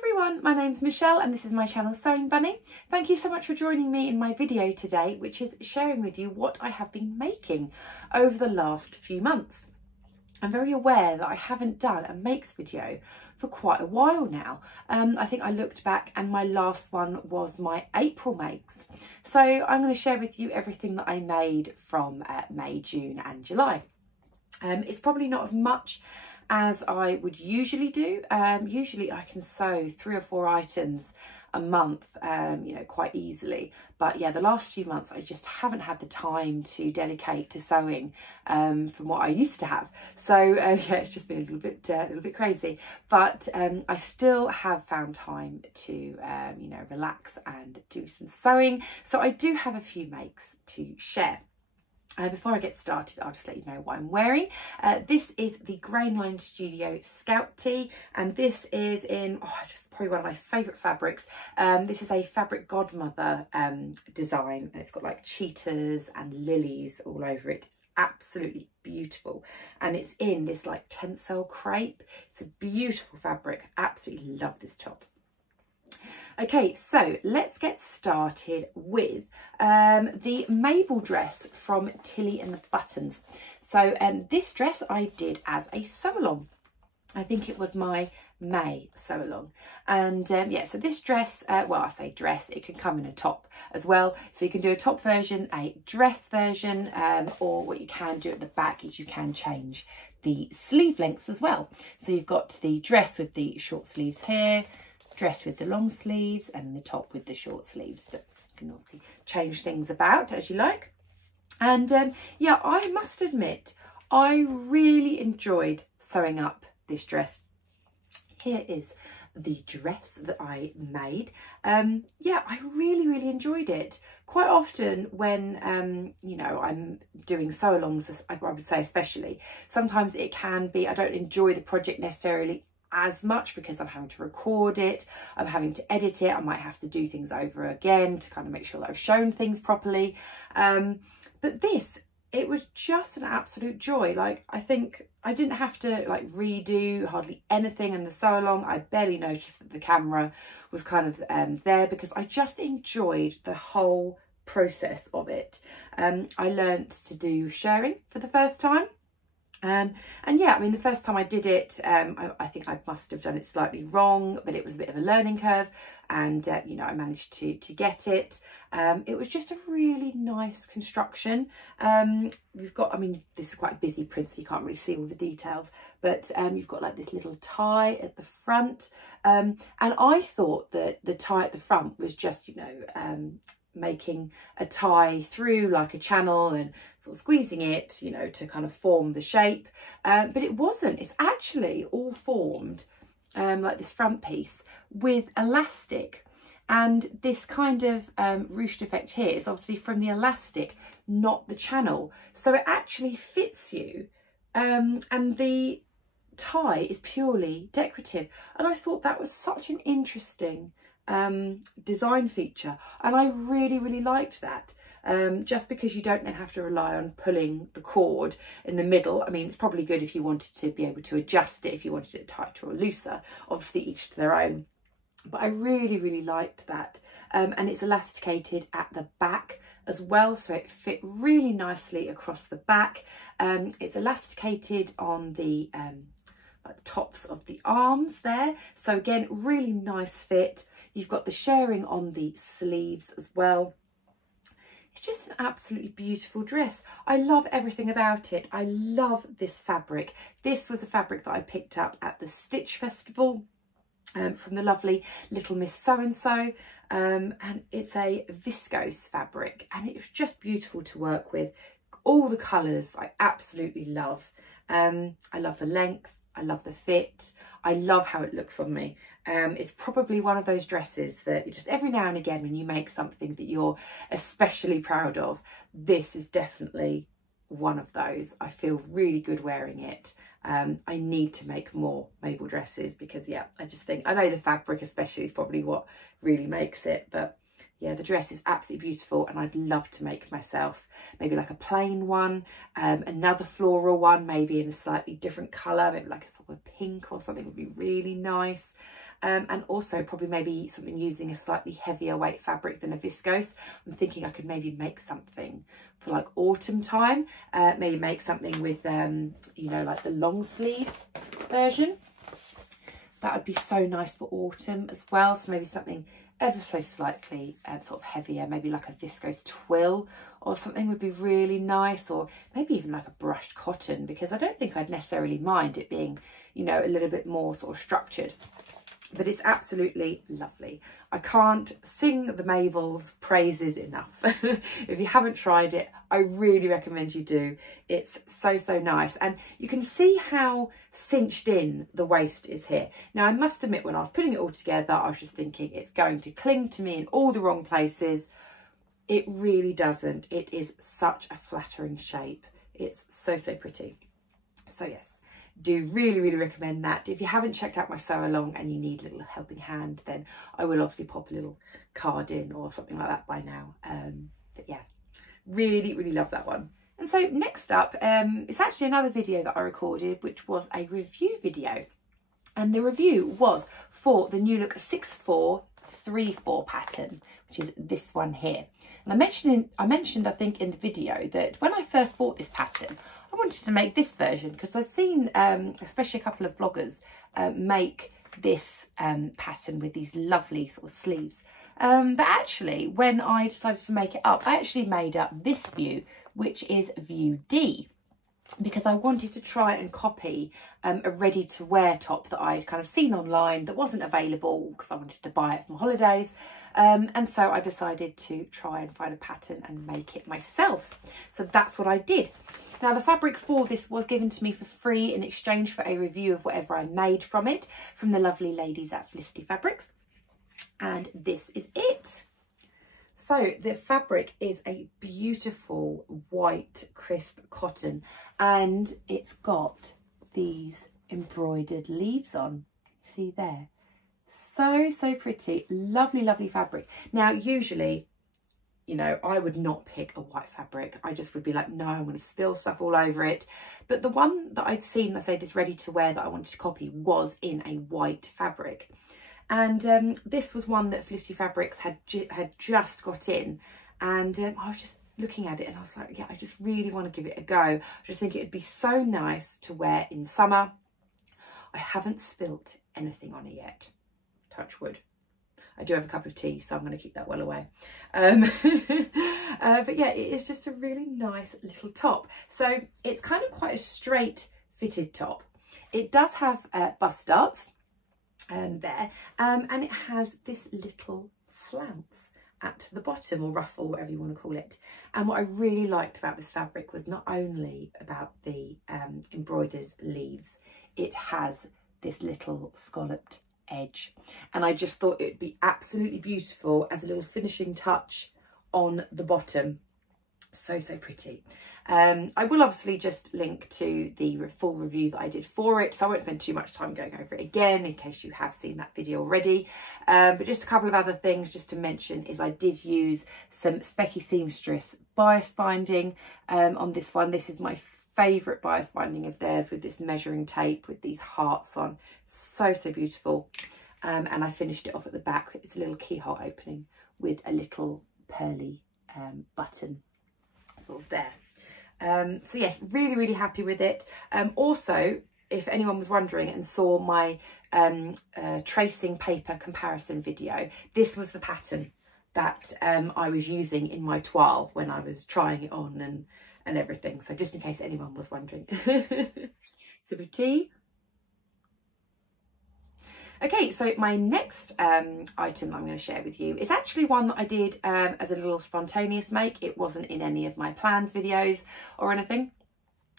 everyone, my name's Michelle and this is my channel Sewing Bunny. Thank you so much for joining me in my video today, which is sharing with you what I have been making over the last few months. I'm very aware that I haven't done a makes video for quite a while now. I think I looked back and my last one was my April makes. So I'm going to share with you everything that I made from May, June and July. It's probably not as much as I would usually do. Usually I can sew 3 or 4 items a month, you know, quite easily. But yeah, the last few months I just haven't had the time to dedicate to sewing from what I used to have. So yeah, it's just been a little bit crazy. But I still have found time to, you know, relax and do some sewing. So I do have a few makes to share. Before I get started, I'll just let you know what I'm wearing. This is the Grainline Studio Scout Tee, and this is in, just probably one of my favourite fabrics. This is a Fabric Godmother design. It's got like cheetahs and lilies all over it. It's absolutely beautiful, and it's in this like Tencel crepe. It's a beautiful fabric. Absolutely love this top. Okay, so let's get started with the Mabel dress from Tilly and the Buttons. So this dress I did as a sew-along. I think it was my May sew-along. And yeah, so this dress, well, I say dress, it can come in a top as well. So you can do a top version, a dress version, or what you can do at the back is you can change the sleeve lengths as well. So you've got the dress with the short sleeves here, dress with the long sleeves, and the top with the short sleeves, but you can obviously change things about as you like. And yeah, I must admit I really enjoyed sewing up this dress. Here is the dress that I made. Yeah, I really enjoyed it. Quite often when you know, I'm doing sew-alongs, I would say especially, sometimes it can be, I don't enjoy the project necessarily as much because I'm having to record it, I'm having to edit it, I might have to do things over again to kind of make sure that I've shown things properly. But this, it was just an absolute joy. Like, I think I didn't have to like redo hardly anything in the sew along. I barely noticed that the camera was kind of there because I just enjoyed the whole process of it. I learnt to do shirring for the first time. And yeah, I mean, the first time I did it, I think I must have done it slightly wrong, but it was a bit of a learning curve, and you know, I managed to get it. It was just a really nice construction. We've got, I mean, this is quite a busy print, so you can't really see all the details, but you've got like this little tie at the front, and I thought that the tie at the front was just, you know, making a tie through like a channel and sort of squeezing it, you know, to kind of form the shape, but it wasn't. It's actually all formed like this front piece with elastic, and this kind of ruched effect here is obviously from the elastic, not the channel, so it actually fits you, and the tie is purely decorative. And I thought that was such an interesting design feature, and I really liked that, just because you don't then have to rely on pulling the cord in the middle. I mean, it's probably good if you wanted to be able to adjust it, if you wanted it tighter or looser, obviously each to their own, but I really liked that. And it's elasticated at the back as well, so it fit really nicely across the back. It's elasticated on the tops of the arms there, so again, really nice fit. You've got the shirring on the sleeves as well. It's just an absolutely beautiful dress. I love everything about it. I love this fabric. This was a fabric that I picked up at the Stitch Festival from the lovely Little Miss So-and-so. And it's a viscose fabric, and it was just beautiful to work with. All the colours I absolutely love. I love the length. I love the fit. I love how it looks on me. It's probably one of those dresses that you just every now and again, when you make something that you're especially proud of, this is definitely one of those. I feel really good wearing it. I need to make more Mabel dresses because, yeah, I just think, I know the fabric especially is probably what really makes it, but yeah, the dress is absolutely beautiful, and I'd love to make myself maybe like a plain one, another floral one, maybe in a slightly different colour, maybe like a sort of pink or something would be really nice. and also probably maybe something using a slightly heavier weight fabric than a viscose. I'm thinking I could maybe make something for like autumn time, maybe make something with, you know, like the long sleeve version. That would be so nice for autumn as well. So maybe something ever so slightly sort of heavier, maybe like a viscose twill or something would be really nice, or maybe even like a brushed cotton, because I don't think I'd necessarily mind it being, you know, a little bit more sort of structured. But it's absolutely lovely. I can't sing the Mabel's praises enough. If you haven't tried it, I really recommend you do. It's so, so nice. And you can see how cinched in the waist is here. Now, I must admit, when I was putting it all together, I was just thinking it's going to cling to me in all the wrong places. It really doesn't. It is such a flattering shape. It's so, so pretty. So yes, do really, really recommend that. If you haven't checked out my sew along and you need a little helping hand, then I will obviously pop a little card in or something like that by now. But yeah, really, really love that one. And so next up, it's actually another video that I recorded, which was a review video. And the review was for the New Look 6434 pattern, which is this one here. And I mentioned, I think, in the video that when I first bought this pattern, I wanted to make this version because I've seen, especially a couple of vloggers, make this pattern with these lovely sort of sleeves. But actually, when I decided to make it up, I actually made up this view, which is view D, because I wanted to try and copy a ready-to-wear top that I'd kind of seen online that wasn't available because I wanted to buy it for my holidays. And so I decided to try and find a pattern and make it myself. So that's what I did. Now, the fabric for this was given to me for free in exchange for a review of whatever I made from it, from the lovely ladies at Felicity Fabrics. And this is it. So the fabric is a beautiful white crisp cotton, and it's got these embroidered leaves on. See there? So, so pretty. Lovely, lovely fabric. Now, usually, you know, I would not pick a white fabric. I just would be like, no, I'm going to spill stuff all over it. But the one that I'd seen, let's say this ready to wear that I wanted to copy, was in a white fabric. And this was one that Felicity Fabrics had just got in. And I was just looking at it and I was like, yeah, I just really want to give it a go. I just think it'd be so nice to wear in summer. I haven't spilt anything on it yet. Touch wood. I do have a cup of tea, so I'm going to keep that well away. But yeah, it is just a really nice little top. So it's kind of quite a straight fitted top. It does have bust darts there, and it has this little flounce at the bottom, or ruffle, whatever you want to call it. And what I really liked about this fabric was not only about the embroidered leaves, it has this little scalloped edge, and I just thought it would be absolutely beautiful as a little finishing touch on the bottom. So, so pretty. I will obviously just link to the full review that I did for it, so I won't spend too much time going over it again in case you have seen that video already. But just a couple of other things just to mention is I did use some Specky Seamstress bias binding on this one. This is my favourite bias binding of theirs, with this measuring tape with these hearts on. So, so beautiful. And I finished it off at the back. It's a little keyhole opening with a little pearly button sort of there. So yes, really, really happy with it. Also, if anyone was wondering and saw my tracing paper comparison video, this was the pattern that I was using in my toile when I was trying it on and everything. So just in case anyone was wondering. So pretty. Okay, so my next item I'm going to share with you is actually one that I did as a little spontaneous make. It wasn't in any of my plans videos or anything.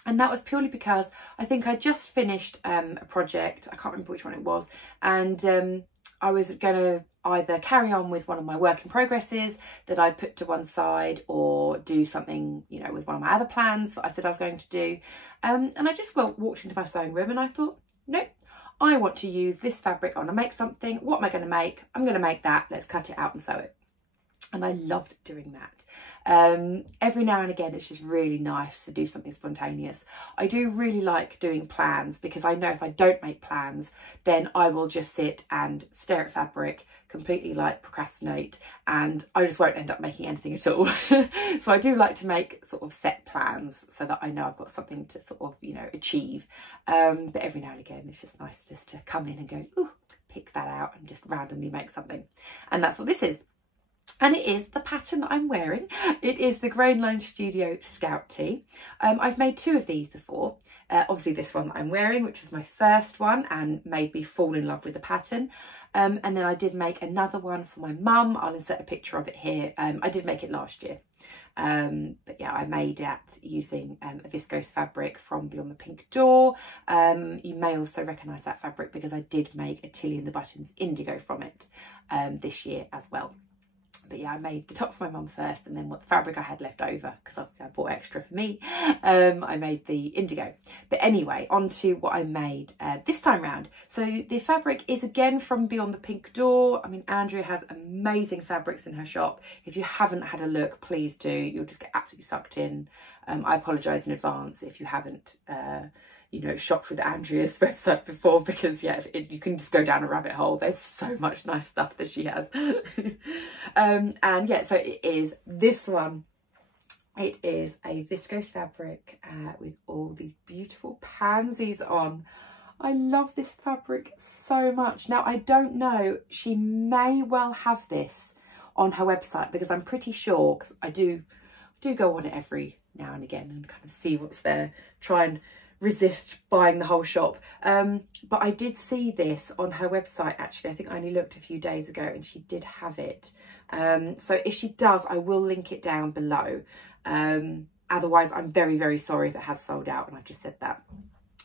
And that was purely because I think I just finished a project, I can't remember which one it was, and I was going to either carry on with one of my work in progresses that I put to one side, or do something, you know, with one of my other plans that I said I was going to do. And I just walked into my sewing room and I thought, nope, I want to use this fabric. I want to make something. What am I going to make? I'm going to make that. Let's cut it out and sew it. and I loved doing that. Every now and again it's just really nice to do something spontaneous. I do really like doing plans, because I know if I don't make plans then I will just sit and stare at fabric, completely like procrastinate, and I just won't end up making anything at all. So I do like to make sort of set plans so that I know I've got something to sort of, you know, achieve. But every now and again it's just nice just to come in and go, ooh, pick that out and just randomly make something. And that's what this is. And it is the pattern that I'm wearing. It is the Grainline Studio Scout Tee. I've made 2 of these before. Obviously this one that I'm wearing, which was my first one and made me fall in love with the pattern. And then I did make another one for my mum. I'll insert a picture of it here. I did make it last year. But yeah, I made it using a viscose fabric from Beyond the Pink Door. You may also recognise that fabric because I did make a Tilly and the Buttons indigo from it this year as well. But yeah, I made the top for my mum first, and then what the fabric I had left over, because obviously I bought extra for me, I made the indigo. But anyway, on to what I made this time round. So the fabric is again from Beyond the Pink Door. I mean, Andrea has amazing fabrics in her shop. If you haven't had a look, please do. You'll just get absolutely sucked in. I apologise in advance if you haven't you know, shopped with Andrea's website before, because yeah, you can just go down a rabbit hole. There's so much nice stuff that she has. And yeah, so it is this one. It is a viscose fabric with all these beautiful pansies on. I love this fabric so much. Now, I don't know, she may well have this on her website, because I'm pretty sure, because I do go on it every now and again and kind of see what's there, try and resist buying the whole shop. But I did see this on her website actually. I think I only looked a few days ago and she did have it. So if she does, I will link it down below. Otherwise, I'm very, very sorry if it has sold out and I've just said that.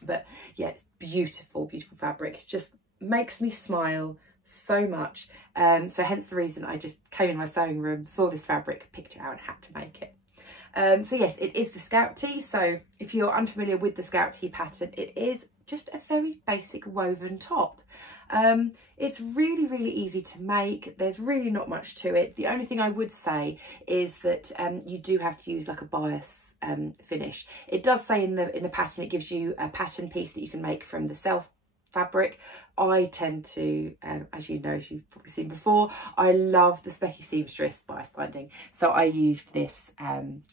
But yeah, it's beautiful, beautiful fabric. It just makes me smile so much. So hence the reason I just came in my sewing room, saw this fabric, picked it out and had to make it. So yes, it is the Scout Tee. So if you're unfamiliar with the Scout Tee pattern, it is just a very basic woven top. It's really, really easy to make. There's really not much to it. The only thing I would say is that you do have to use like a bias finish. It does say in the pattern, it gives you a pattern piece that you can make from the self fabric. I tend to, as you know, as you've probably seen before, I love the Specky Seamstress bias binding. So I used this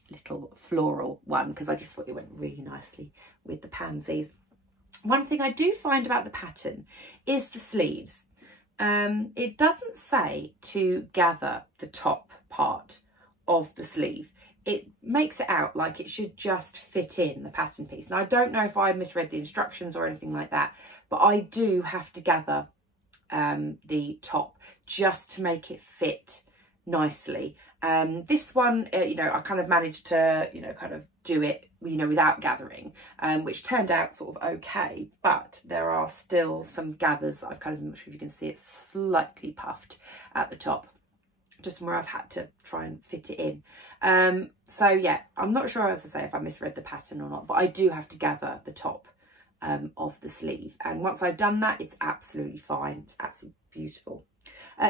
little floral one because I just thought it went really nicely with the pansies. One thing I do find about the pattern is the sleeves. It doesn't say to gather the top part of the sleeve. It makes it out like it should just fit in the pattern piece. Now, I don't know if I misread the instructions or anything like that, but I do have to gather the top just to make it fit nicely. This one, you know, I kind of managed to, you know, kind of do it, you know, without gathering, which turned out sort of okay, but there are still some gathers that I've kind of, I'm not sure if you can see, it's slightly puffed at the top, just where I've had to try and fit it in. So yeah, I'm not sure, as I say, if I misread the pattern or not, but I do have to gather the top of the sleeve. And once I've done that, it's absolutely fine. It's absolutely beautiful.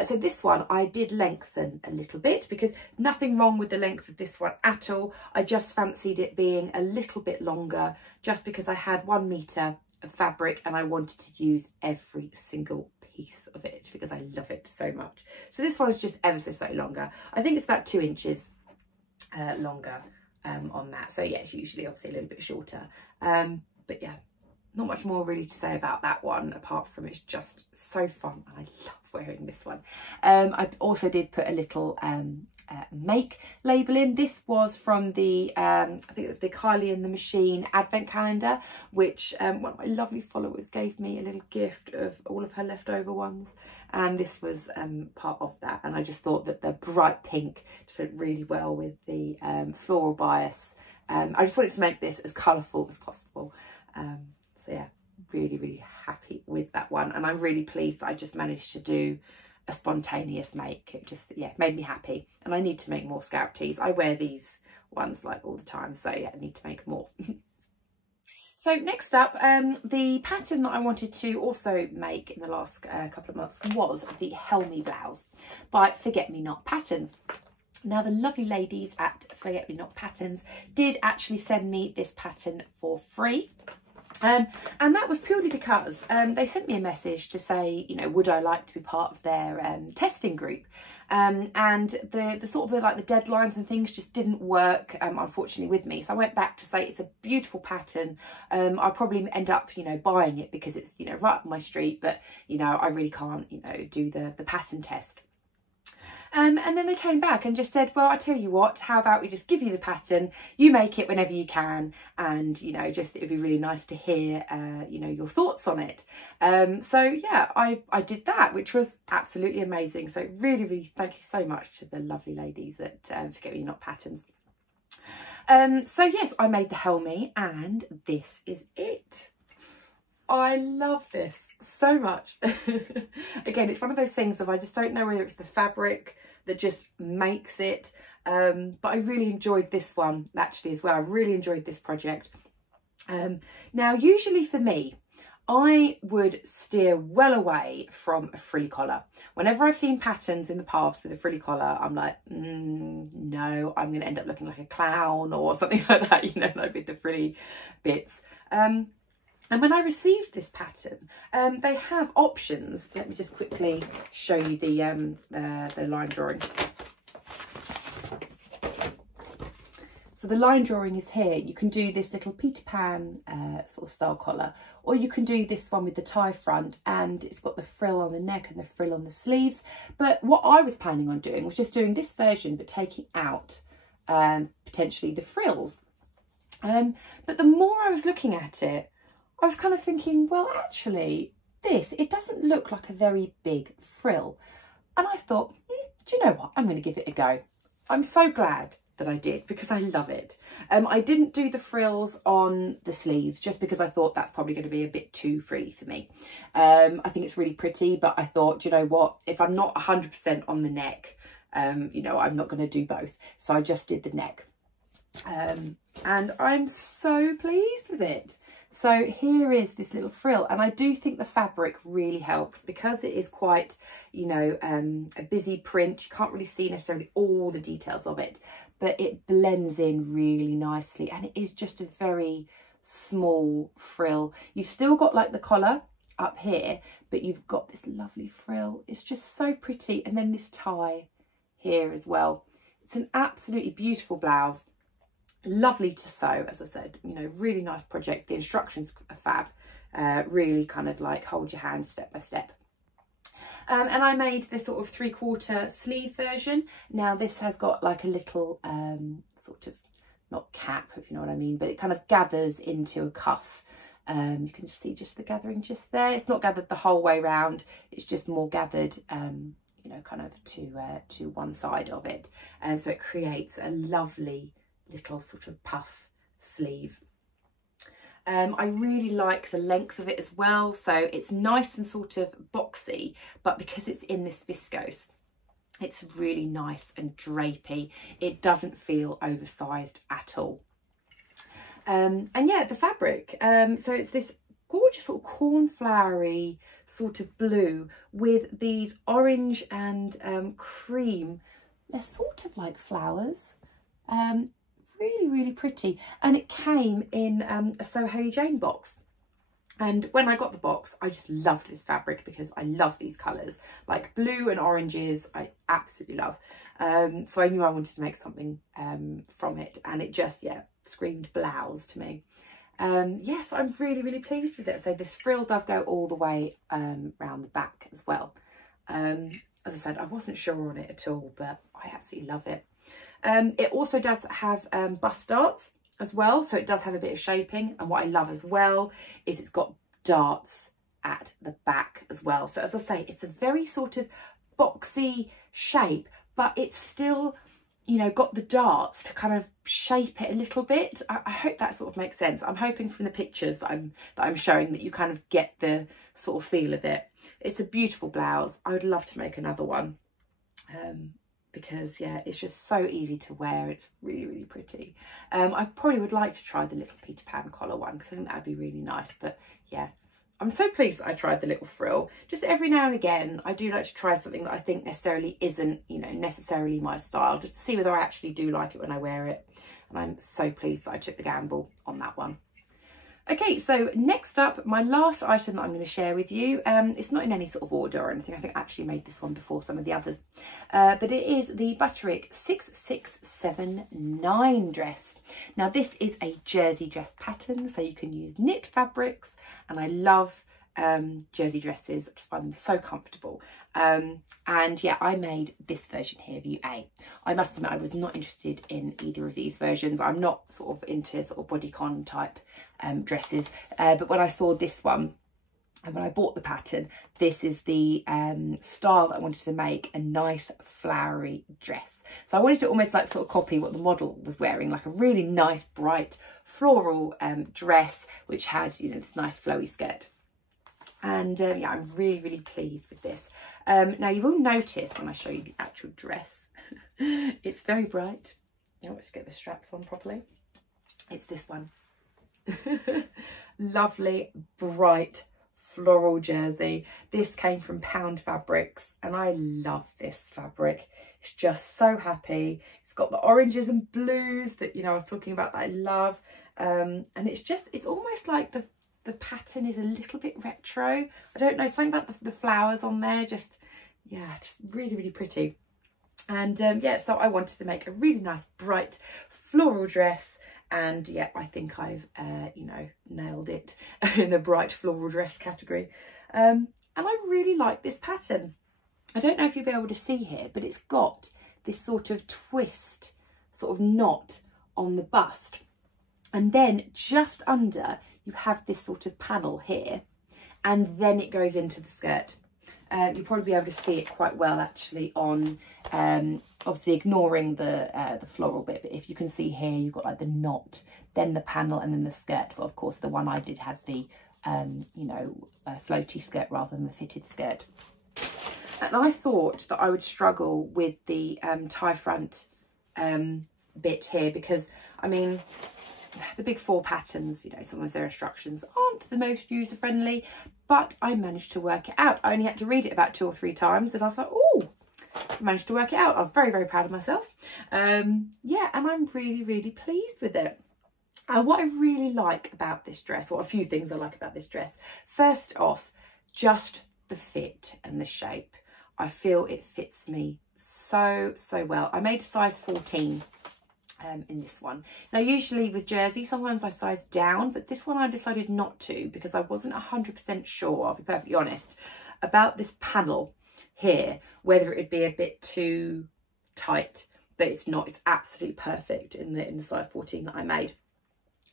So this one I did lengthen a little bit, because nothing wrong with the length of this one at all. I just fancied it being a little bit longer, just because I had 1 metre of fabric and I wanted to use every single piece of it because I love it so much. So this one is just ever so slightly longer. I think it's about 2 inches longer on that. So yeah, it's usually obviously a little bit shorter. But yeah, not much more really to say about that one, apart from it's just so fun and I love wearing this one. I also did put a little make label in. This was from the, I think it was the Kylie and the Machine advent calendar, which one of my lovely followers gave me a little gift of all of her leftover ones. And this was part of that. And I just thought that the bright pink just went really well with the floral bias. I just wanted to make this as colourful as possible. So yeah, really, really happy with that one. And I'm really pleased that I just managed to do a spontaneous make. It just, yeah, made me happy. And I need to make more Scout Tees. I wear these ones like all the time. So yeah, I need to make more. So next up, the pattern that I wanted to also make in the last couple of months was the Helmy Blouse by Forget Me Not Patterns. Now, the lovely ladies at Forget Me Not Patterns did actually send me this pattern for free. And that was purely because they sent me a message to say, you know, would I like to be part of their testing group? And the sort of like the deadlines and things just didn't work, unfortunately, with me. So I went back to say it's a beautiful pattern. I'll probably end up, you know, buying it because it's, you know, right up my street. But, you know, I really can't, you know, do the pattern test. And then they came back and just said, well, I tell you what, how about we just give you the pattern, you make it whenever you can, and, you know, just it'd be really nice to hear, you know, your thoughts on it. So, yeah, I did that, which was absolutely amazing. So really, really thank you so much to the lovely ladies at Forget Me Not Patterns. So, yes, I made the Helmy, and this is it. I love this so much. Again, it's one of those things of I just don't know whether it's the fabric that just makes it, but I really enjoyed this one actually as well. I really enjoyed this project. Now, usually for me, I would steer well away from a frilly collar. Whenever I've seen patterns in the past with a frilly collar, I'm like, no, I'm going to end up looking like a clown or something like that, you know, like with the frilly bits. And when I received this pattern, they have options. Let me just quickly show you the line drawing. So the line drawing is here. You can do this little Peter Pan sort of style collar, or you can do this one with the tie front, and it's got the frill on the neck and the frill on the sleeves. But what I was planning on doing was just doing this version, but taking out potentially the frills. But the more I was looking at it, I was kind of thinking, well, actually, it doesn't look like a very big frill. And I thought, do you know what? I'm going to give it a go. I'm so glad that I did because I love it. I didn't do the frills on the sleeves just because I thought that's probably going to be a bit too frilly for me. I think it's really pretty, but I thought, do you know what? If I'm not 100% on the neck, you know, I'm not going to do both. So I just did the neck. And I'm so pleased with it. So here is this little frill, and I do think the fabric really helps because it is quite, you know, a busy print. You can't really see necessarily all the details of it, but it blends in really nicely, and it is just a very small frill. You've still got like the collar up here, but you've got this lovely frill. It's just so pretty, and then this tie here as well. It's an absolutely beautiful blouse. Lovely to sew, as I said, you know, really nice project. The instructions are fab, really kind of like hold your hand step by step. And I made this sort of 3/4 sleeve version. Now this has got like a little sort of, not cap, if you know what I mean, but it kind of gathers into a cuff. You can just see just the gathering just there. It's not gathered the whole way round. It's just more gathered, you know, kind of to one side of it. And so it creates a lovely little sort of puff sleeve. I really like the length of it as well, so it's nice and sort of boxy, but because it's in this viscose, it's really nice and drapey. It doesn't feel oversized at all. And yeah, the fabric, so it's this gorgeous sort of cornflowery sort of blue with these orange and cream. They're sort of like flowers. Really, really pretty, and it came in a So Hayley Jane box. And when I got the box, I just loved this fabric because I love these colours, like blue and oranges. I absolutely love. So I knew I wanted to make something from it, and it just, yeah, screamed blouse to me. Yes, I'm really, really pleased with it. So this frill does go all the way round the back as well. As I said, I wasn't sure on it at all, but I absolutely love it. It also does have bust darts as well, so it does have a bit of shaping, and what I love as well is it's got darts at the back as well. So as I say, it's a very sort of boxy shape, but it's still, you know, got the darts to kind of shape it a little bit. I hope that sort of makes sense. I'm hoping from the pictures that I'm showing that you kind of get the sort of feel of it. It's a beautiful blouse. I would love to make another one. Because yeah, it's just so easy to wear. It's really, really pretty. I probably would like to try the little Peter Pan collar one because I think that would be really nice. But yeah, I'm so pleased that I tried the little frill. Just every now and again, I do like to try something that I think necessarily isn't, you know, necessarily my style, just to see whether I actually do like it when I wear it. And I'm so pleased that I took the gamble on that one. Okay, so next up, my last item that I'm going to share with you, it's not in any sort of order or anything. I think I actually made this one before some of the others, but it is the Butterick 6679 dress. Now this is a jersey dress pattern, so you can use knit fabrics, and I love jersey dresses. I just find them so comfortable. And yeah, I made this version here, view A. I must admit I was not interested in either of these versions. I'm not sort of into sort of bodycon type dresses, but when I saw this one and when I bought the pattern, this is the style that I wanted to make, a nice flowery dress. So I wanted to almost like sort of copy what the model was wearing, like a really nice bright floral dress which had, you know, this nice flowy skirt. And yeah, I'm really, really pleased with this. Now you will notice when I show you the actual dress, it's very bright. I want to get the straps on properly. It's this one. Lovely, bright floral jersey. This came from Pound Fabrics and I love this fabric. It's just so happy. It's got the oranges and blues that, you know, I was talking about that I love. And it's almost like the pattern is a little bit retro. I don't know, something about the flowers on there, just really, really pretty. And yeah, so I wanted to make a really nice bright floral dress, and yeah, I think I've you know, nailed it in the bright floral dress category. And I really like this pattern. I don't know if you'll be able to see here, but it's got this sort of twist, sort of knot on the bust, and then just under you have this sort of panel here, and then it goes into the skirt. You'll probably be able to see it quite well actually on, obviously ignoring the floral bit, but if you can see here, you've got like the knot, then the panel, and then the skirt. But of course the one I did had the, you know, floaty skirt rather than the fitted skirt. And I thought that I would struggle with the tie front bit here, because I mean, the big four patterns, you know, sometimes their instructions aren't the most user friendly, but I managed to work it out. I only had to read it about 2 or 3 times and I was like, oh, I managed to work it out. I was very, very proud of myself. Yeah, and I'm really, really pleased with it. What I really like about this dress, well, a few things I like about this dress. First off, just the fit and the shape. I feel it fits me so, so well. I made a size 14. In this one. Now usually with jersey sometimes I size down, but this one I decided not to because I wasn't 100% sure, I'll be perfectly honest, about this panel here, whether it would be a bit too tight, but it's not. It's absolutely perfect in the size 14 that I made.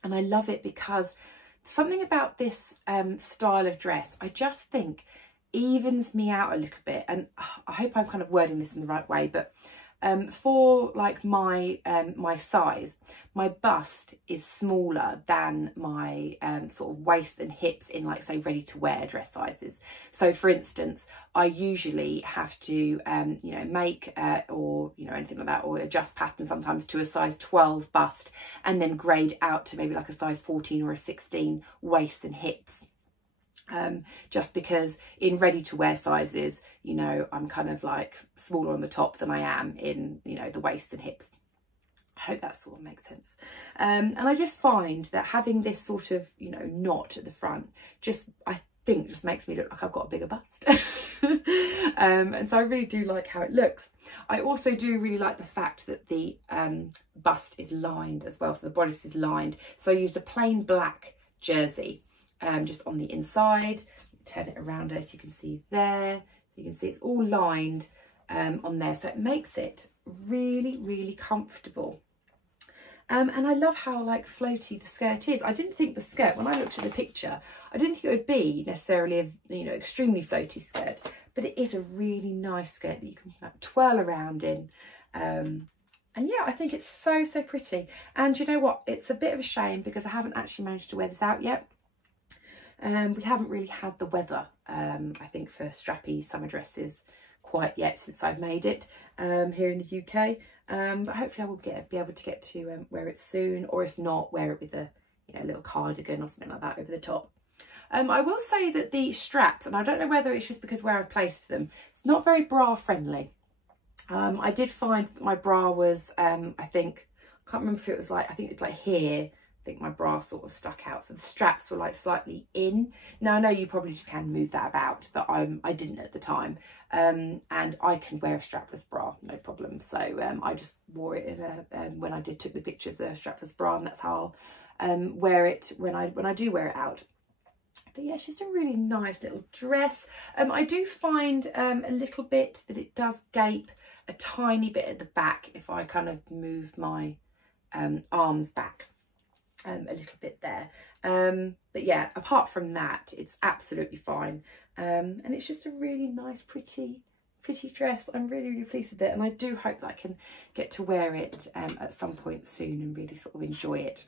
And I love it because something about this style of dress, I just think evens me out a little bit. And I hope I'm kind of wording this in the right way, but for like my my size, my bust is smaller than my sort of waist and hips in, like, say, ready to wear dress sizes. So for instance, I usually have to you know, make or, you know, anything like that, or adjust pattern sometimes to a size 12 bust and then grade out to maybe like a size 14 or a 16 waist and hips. Just because in ready to wear sizes, you know, I'm kind of like smaller on the top than I am in, you know, the waist and hips. I hope that sort of makes sense. And I just find that having this sort of, you know, knot at the front, just, I think just makes me look like I've got a bigger bust. And so I really do like how it looks. I also do really like the fact that the bust is lined as well. So the bodice is lined. So I used a plain black jersey. Just on the inside, turn it around as you can see there. So you can see it's all lined on there. So it makes it really, really comfortable. And I love how like floaty the skirt is. I didn't think the skirt, when I looked at the picture, I didn't think it would be necessarily a, you know, extremely floaty skirt, but it is a really nice skirt that you can like, twirl around in. And yeah, I think it's so, so pretty. And you know what? It's a bit of a shame because I haven't actually managed to wear this out yet. We haven't really had the weather, I think, for strappy summer dresses quite yet since I've made it here in the UK. But hopefully I will be able to get to wear it soon, or if not, wear it with a, you know, little cardigan or something like that over the top. I will say that the straps, and I don't know whether it's just because where I've placed them, it's not very bra friendly. I did find that my bra was, I think, I can't remember if it was like, I think it's like here. I think my bra sort of stuck out, so the straps were like slightly in. Now I know you probably just can move that about, but I didn't at the time, and I can wear a strapless bra, no problem. So I just wore it in a, when I took the pictures, a strapless bra, and that's how I'll wear it when I do wear it out. But yeah, it's just a really nice little dress. I do find a little bit that it does gape a tiny bit at the back if I kind of move my arms back a little bit there. But yeah, apart from that, it's absolutely fine. And it's just a really nice, pretty dress. I'm really pleased with it, and I do hope that I can get to wear it at some point soon and really sort of enjoy it.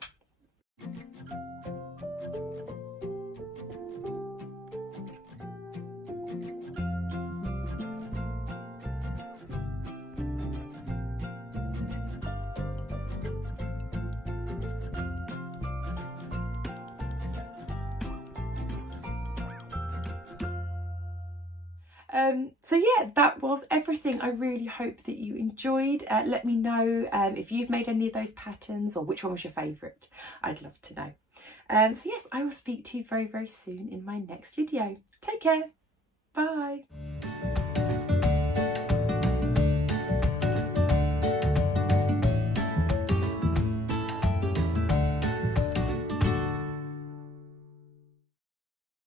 So yeah, that was everything. I really hope that you enjoyed. Let me know if you've made any of those patterns or which one was your favourite. I'd love to know. So yes, I will speak to you very soon in my next video. Take care. Bye.